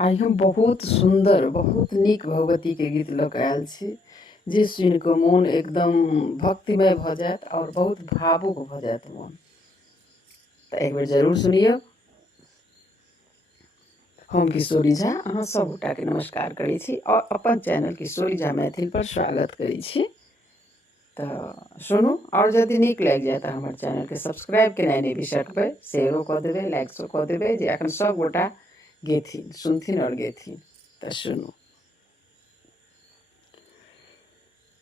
आई हम बहुत सुंदर बहुत नीक भगवती के गीत लऽ कऽ आयल छी जे सुनि कऽ मोन एकदम भक्तिमय भऽ जायत और बहुत भावुक भऽ जायत मोन। तऽ एक बेर जरूर सुनियौ। हम किशोरी झा अहाँ सब गोटाके नमस्कार करै छी और अपन चैनल किशोरी झा मैथिल पर स्वागत करै छी। तऽ सुनू और यदि नीक लागि जाय तऽ हमर चैनल के सब्सक्राइब केनाइ नहि बिसरबै, शेयरो कऽ देबै, लाइक्सो कऽ देबै जे एखन सब गोटा गेथिन सुनथिन और गेथिन। तऽ सुनू।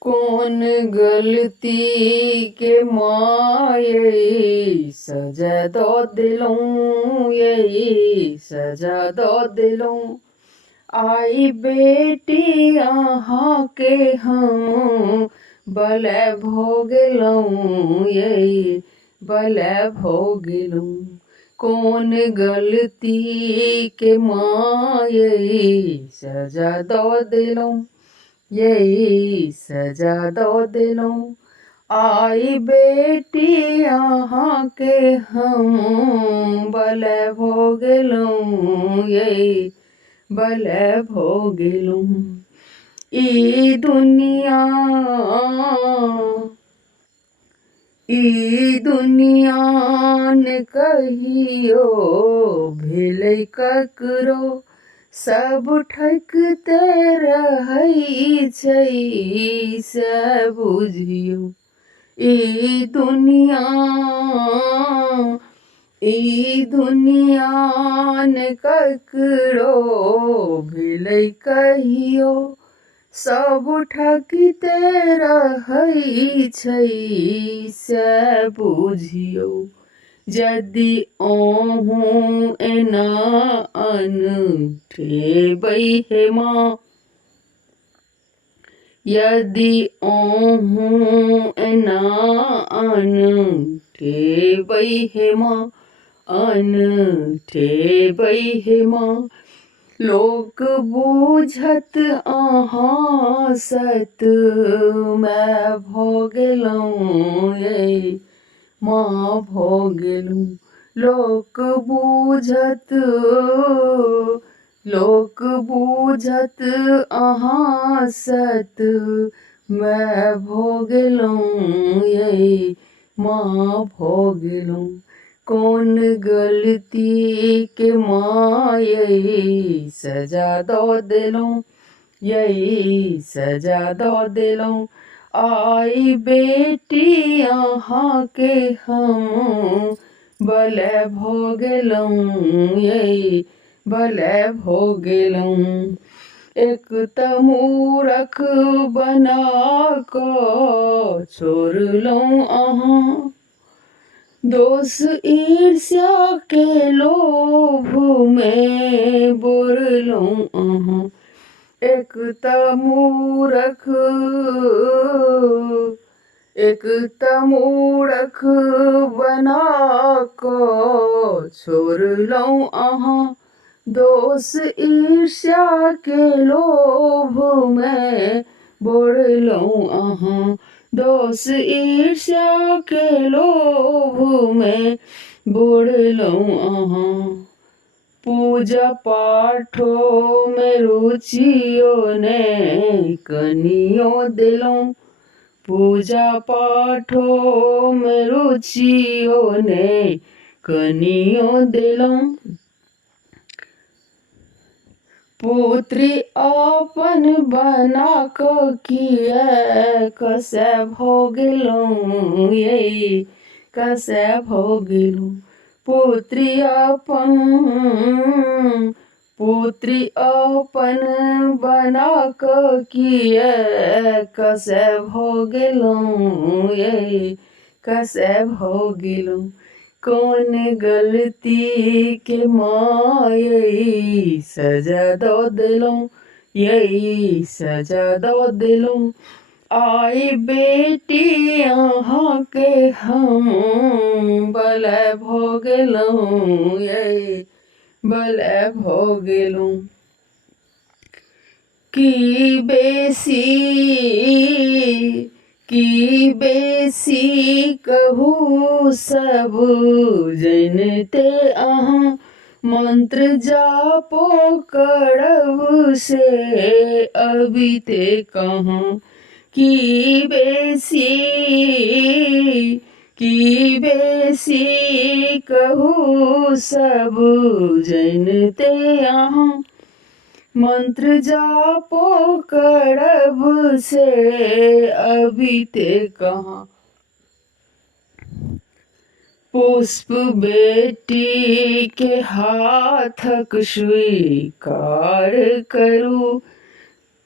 कौन गलती के माये सजा दऽ देलौं, ये सजा दऽ देलौं। आई बेटी अहाँ के हम बलै भऽ गेलौं, ये बलै भऽ गेलौं। कौन गलती के माये सजा दऽ देलौं, ये सजा दऽ देलौं। आई बेटी अहाँ के हम बलै भऽ गेलौं, ये बलै भऽ गेलौं। ई दुनिया ने कहियो भेलै ककरो, सब ठकते रहै छै से बुझियौ। ई दुनिया ने ककरो भेलै कहियो, सब ठकते रहै छै से बुझियौ। यदि अहूँ एना अनठेबै हे माँ, यदि अहूँ एना अनठेबै हे माँ, अनठेबै हे माँ। लोक बुझत अहाँ सत मैं भऽ गेलौं, ये माँ भऽ गेलौं। लोक बुझत अहाँ सत मैं भऽ गेलौं, ये माँ भऽ गेलौं। कौन गलती के माये सजा दऽ देलौं, ये सजा दऽ देलौं। आई बेटी अहाँ के हम बलै भऽ गेलौं, ये बलै भऽ गेलौं। एक तऽ मूरख बना कऽ छोड़लौं अहाँ, दोष ईर्ष्या के लोभ में बोरलौं अहाँ। एक तऽ मूरख बना कऽ छोड़लौं अहाँ, दोष ईर्ष्या के लोभ में बोरलौं अहाँ। दोष ईर्ष्या के लोभ में बोरलौं अहाँ। पूजा पाठो में रुचियो ने कनियो देलौं, पूजा पाठो में रुचियो ने कनियो देलौं। पुत्री अपन बना कऽ किए कसे भऽ गेलौं, ये कसे भऽ गेलौं। पुत्री अपन बना कऽ किए कसे भऽ गेलौं, ये कसे भऽ गेलौं। कौन गलती के माये सजा दऽ देलौं, ये सजा दऽ देलौं। आई बेटी अहाँ के हम बलै भऽ गेलौं, ये बलै भऽ गेलौं। की बेसी कहू सब जनिते अहाँ, मंत्र जापो करब से अभी ते कहाँ की बेसी कहू सब जनते यहाँ मंत्र जापो करब से अभी ते कहाँ पुष्प बेटी के हाथक स्वीकार करू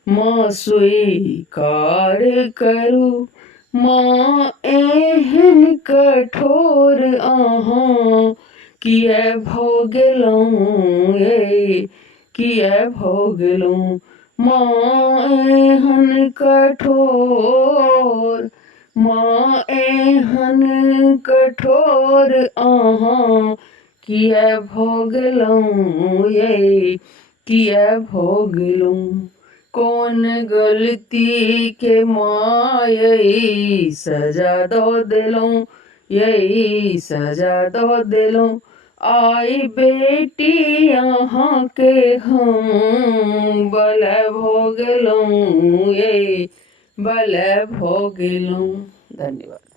माँ स्वीकार करू माँ एहन कठोर अहाँ किए भऽ गेलहुँ किए भऽ गेलहुँ माँ एहन कठोर माँ एहन कठोर अहाँ किए भऽ गेलहुँ किए भऽ गेलहुँ कौन गलती के माँ सजा दऽ देलहुँ सजा दऽ देलहुँ आई बेटी अहाँ के हम बलय भऽ गेलहुँ बलय भऽ गेलहुँ। धन्यवाद।